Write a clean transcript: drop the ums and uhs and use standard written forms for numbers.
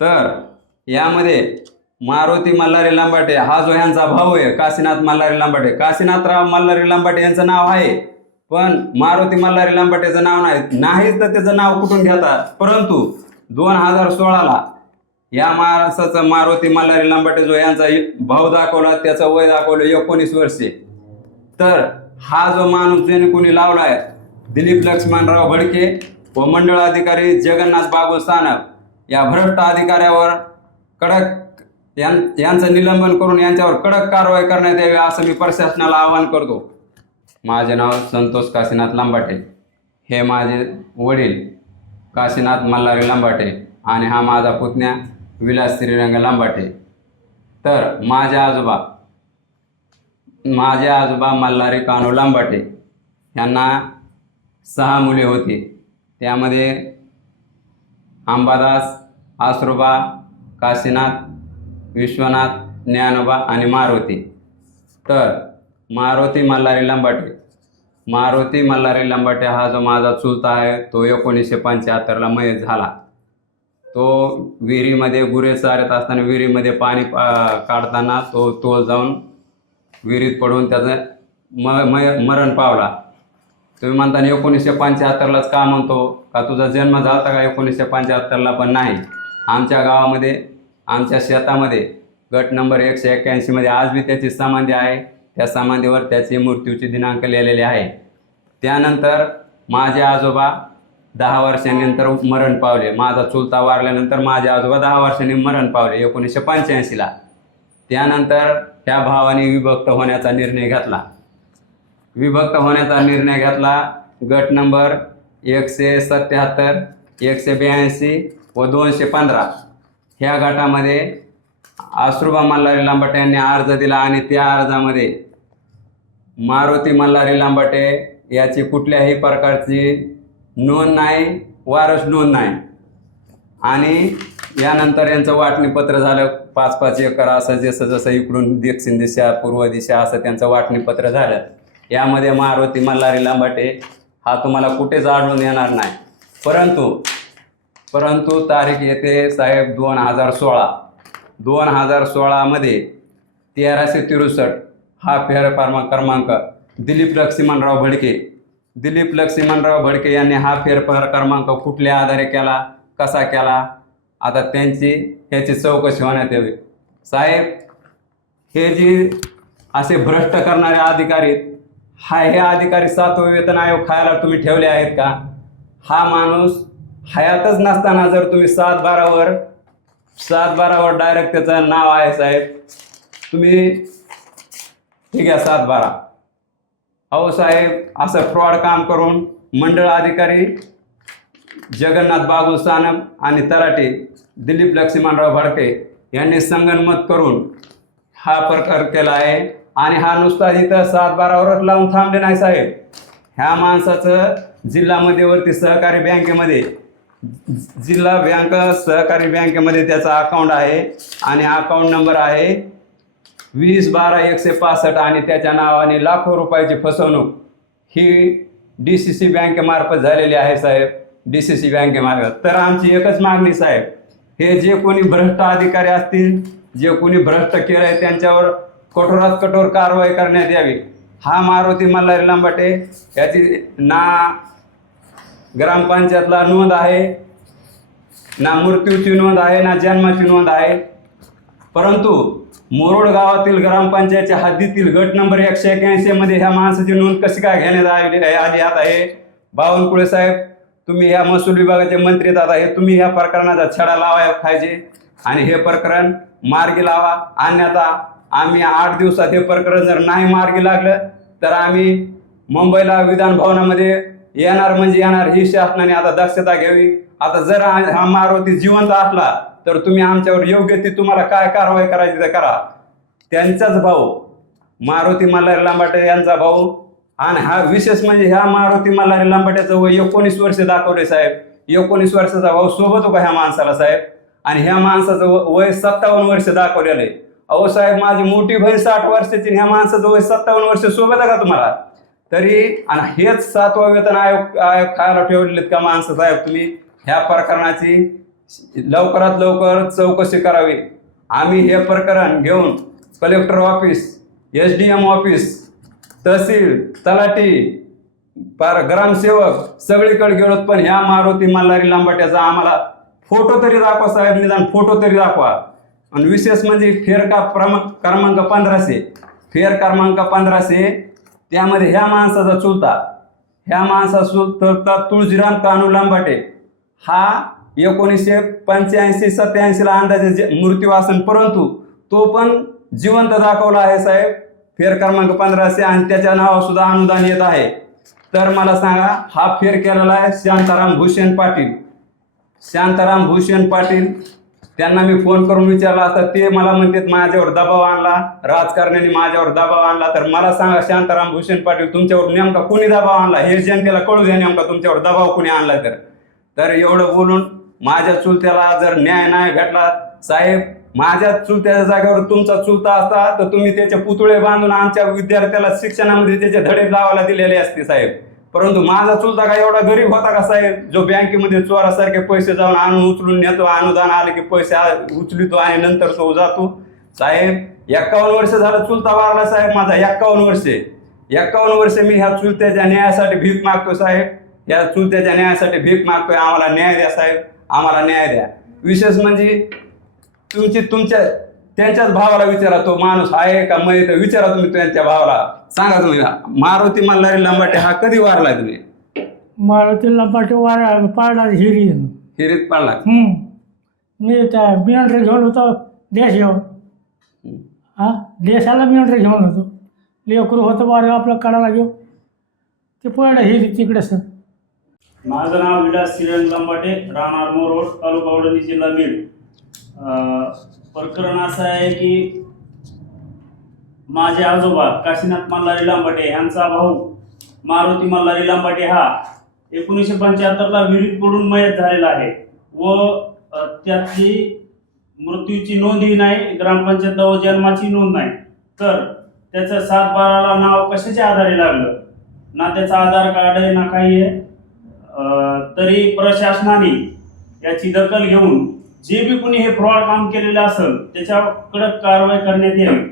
तर यामध्ये मारुती मल्हारी लांबाटे हा जो यांचा भाऊ आहे काशीनाथ मल्हारी लांबाटे, काशीनाथराव मल्हारी लांबाटे यांचं नाव आहे, पण मारुती मल्हारी लांबाटेचं नाव नाहीच तर त्याचं नाव कुठून घेतात. परंतु 2016ला या माणसाचं मारुती मल्हारी लांबाटे जो यांचा भाऊ दाखवला त्याचं वय दाखवलं 19 वर्षे. तर हा जो माणूस ज्याने कोणी लावलाय दिलीप लक्ष्मणराव भडके व मंडळ अधिकारी जगन्नाथ बाबू सानप या भ्रष्ट अधिकाऱ्यावर कडक यांचं निलंबन करून यांच्यावर कडक कारवाई करण्यात यावी असं मी प्रशासनाला आवाहन करतो. माझे नाव संतोष काशीनाथ लांबाटे, हे माझे वडील काशीनाथ मल्हारी लांबाटे आणि हा माझा पुतण्या विलास श्रीरंग लांबाटे. तर माझे आजोबा मल्हारी कान्हो लांबाटे यांना 6 मुले होती. त्यामध्ये अंबादास, आसरोबा, काशीनाथ, विश्वनाथ, ज्ञानोबा आणि मारुती. तर मारुती मल्हारी लांबाटे हा जो माझा चुलता आहे तो 1975ला मयत झाला. तो विहिरीमध्ये गुरे चारत असताना विहिरीमध्ये पाणी काढताना तो तोल जाऊन विहिरीत पडून त्याचं मरण पावला. तुम्ही म्हणता 1975लाच का म्हणतो का तुझा जन्म झाला का 1975ला? पण नाही. आमच्या गावामध्ये आमच्या शेतामध्ये गट नंबर 181 मध्ये आज बी त्याची समाधी आहे. त्या समाधीवर त्याची मृत्यूची दिनांक लिहिलेले आहे. त्यानंतर माझे आजोबा 10 वर्षांनंतर मरण पावले. माझा चुलता वारल्यानंतर माझे आजोबा 10 वर्षांनी मरण पावले 1985ला. त्यानंतर त्या भावाने विभक्त होण्याचा निर्णय घेतला. गट नंबर 177, 182 व 215 ह्या गटामध्ये आसरोबा मल्हारी लांबाटे यांनी अर्ज दिला आणि त्या अर्जामध्ये मारुती मल्हारी लांबाटे याची कुठल्याही प्रकारची नोंद नाही, वारस नोंद नाही. आणि यानंतर यांचं वाटणीपत्र झालं 5-5 एकर असं जसं इकडून दक्षिण दिशा, पूर्व दिशा असं त्यांचं वाटणीपत्र झालं. यामध्ये मारुती मल्हारी लांबाटे हा तुम्हाला कुठेच आढळून येणार नाही. परंतु तारीख येते साहेब 2016 मध्ये 1363 हा फेरफार क्रमांक दिलीप लक्ष्मणराव भडके यांनी हा फेरफार क्रमांक कुठल्या आधारे केला, कसा केला, आता ह्याची चौकशी होण्यात यावी. साहेब, हे जे असे भ्रष्ट करणारे अधिकारी हे अधिकारी 7वे वेतन आयोग खायला तुम्ही ठेवले आहेत का? हा माणूस हयातच नसताना जर तुम्ही 7/12वर डायरेक्ट त्याचं नाव आहे साहेब, तुम्ही ठीक आहे 7/12. अहो साहेब, असं फ्रॉड काम करून मंडळ अधिकारी जगन्नाथ बाबू सानप आणि तलाठी दिलीप लक्ष्मणराव भडके यांनी संगनमत करून हा प्रकार केला आहे. आणि हा नुसता इथं 7/12वरच लावून थांबले नाही साहेब. ह्या माणसाचं जिल्हा मध्यवर्ती सहकारी बँकेमध्ये त्याचा अकाउंट आहे आणि अकाउंट नंबर आहे 2012-165 आणि त्याच्या नावाने लाखो रुपयाची फसवणूक ही DCC बँकेमार्फत झालेली आहे साहेब. DCC बँकेमार्फत. तर आमची एकच मागणी साहेब, हे जे कोणी भ्रष्ट अधिकारी असतील, जे कोणी भ्रष्ट केलं आहे त्यांच्यावर कठोरात कठोर कारवाई करण्यात यावी. हा मारुती मल्हारी लांबाटे याची ना ग्रामपंचायतला नोंद आहे, ना मृत्यूची नोंद आहे, ना जन्माची नोंद आहे. परंतु मोरोड गावातील ग्रामपंचायतच्या हद्दीतील गट नंबर 181 मध्ये ह्या माणसाची नोंद कशी काय घेण्यात आली? आता हे बावनकुळे साहेब, तुम्ही ह्या महसूल विभागाचे मंत्री दादा, हे तुम्ही ह्या प्रकरणाचा छडा लावायला पाहिजे आणि हे प्रकरण मार्गी लावा. अन्यथा आम्ही 8 दिवसात हे प्रकरण जर नाही मार्गी लागलं तर आम्ही मुंबईला विधान भवनामध्ये येणार म्हणजे येणार. ही शासनाने आता दक्षता घ्यावी. आता जर हा मारुती जिवंत असला तर तुम्ही आमच्यावर योग्य ती तुम्हाला काय कारवाई करायची ते करा. त्यांचाच भाऊ मारुती मल्हारी लांबाटे यांचा भाऊ, आणि हा विशेष म्हणजे ह्या मारुती मल्हारी लांबाट्याचं वय 19 वर्ष दाखवले साहेब. 19 वर्षाचा भाऊ सोबत होता ह्या माणसाला साहेब, आणि ह्या माणसाचं वय 57 वर्ष दाखवलेलं आहे. अहो साहेब, माझी मोठी बहीण 60 वर्षाची, ह्या माणसाचं वय 57 वर्ष सोबत आहे का तुम्हाला? तरी आणि हेच 7वा वेतन आयोग खायला ठेवलेत का माणसं साहेब? तुम्ही ह्या प्रकरणाची लवकरात लवकर चौकशी करावी. आम्ही हे प्रकरण घेऊन कलेक्टर ऑफिस, SDM ऑफिस, तहसील, तलाठी, ग्रामसेवक सगळीकडे गेलो, पण ह्या मारुती मल्हारी लांबाट्याचा आम्हाला फोटो तरी दाखवा साहेब, निदान फोटो तरी दाखवा. आणि विशेष म्हणजे क्रमांक 1500, फेर क्रमांक 1500, त्यामध्ये ह्या माणसाचा चुलता तुळजीराम कानू लांबाटे हा 1985-87 अंदाजे मृत्यू असेल, परंतु तो पण जिवंत दाखवला आहे साहेब, फेर क्रमांक 1500, आणि त्याच्या नावावर सुद्धा अनुदान येत आहे. तर मला सांगा, हा फेर केलेला आहे शांताराम भूषण पाटील. त्यांना मी फोन करून विचारला असता, ते मला म्हणतात माझ्यावर दबाव आणला, राजकारण्यांनी माझ्यावर दबाव आणला. तर मला सांगा शांताराम भूषण पाटील, तुमच्यावर नेमका कोणी दबाव आणला हे जनतेला कळू द्या, नेमका तुमच्यावर दबाव कोणी आणला. तर एवढं बोलून माझ्या चुलत्याला जर न्याय नाही भेटला साहेब, माझ्या चुलत्याच्या जागेवर तुमचा चुलता असता तर तुम्ही त्याचे पुतळे बांधून आमच्या विद्यार्थ्याला शिक्षणामध्ये त्याचे धडे लावायला दिलेले असते साहेब. परंतु माझा चुलता का एवढा गरीब होता का साहेब, जो बँकेमध्ये चोरासारखे पैसे जाऊन आणून उचलून नेतो, अनुदान आले की पैसे उचलितो आणि नंतर तो जातो साहेब. 51 वर्ष झालं चुलता वारला साहेब माझा, 51 वर्ष मी ह्या चुलत्याच्या न्यायासाठी भीक मागतो साहेब, या चुलत्याच्या न्यायासाठी भीक मागतोय. आम्हाला न्याय द्या साहेब, आम्हाला न्याय द्या. विशेष म्हणजे त्यांच्याच भावाला विचारा, तो माणूस आहे का मग विचारा तुम्ही त्यांच्या भावाला, सांगा तुम्ही मारुती मल्हारी लांबाटे हा कधी वारला तुम्ही? मारुती लांबाटे पाळला हिरीत पाळला. मी त्या बिनंडरे घेऊन होतो देश घेऊन, देशाला बिनंडरे घेऊन होतो, लेकरू होतं बारे आपलं काढायला घेऊ, ते पळलं हिरी तिकडे सर. माझं नाव विलास श्रीरंग लांबाटे, राहणार मोरोड, तालुका वडोली, जिल्हा बीड. प्रकरण असं आहे की माझे आजोबा काशीनाथ मल्हारी लांबाटे यांचा भाऊ मारुती मल्हारी लांबाटे हा 1975ला विहिरीत पडून मयत झालेला आहे व त्याची मृत्यूची नोंदही नाही, ग्रामपंचायत व जन्माची नोंद नाही. तर त्याचं 7/12ला नाव कशाच्या आधारे लागलं ना, त्याचा आधार कार्ड आहे ना काही आहे. तरी प्रशासनाने याची दखल घेऊन जे बी कोणी हे फ्रॉड काम केलेलं असेल त्याच्यावर कडक कारवाई करण्यात यावी.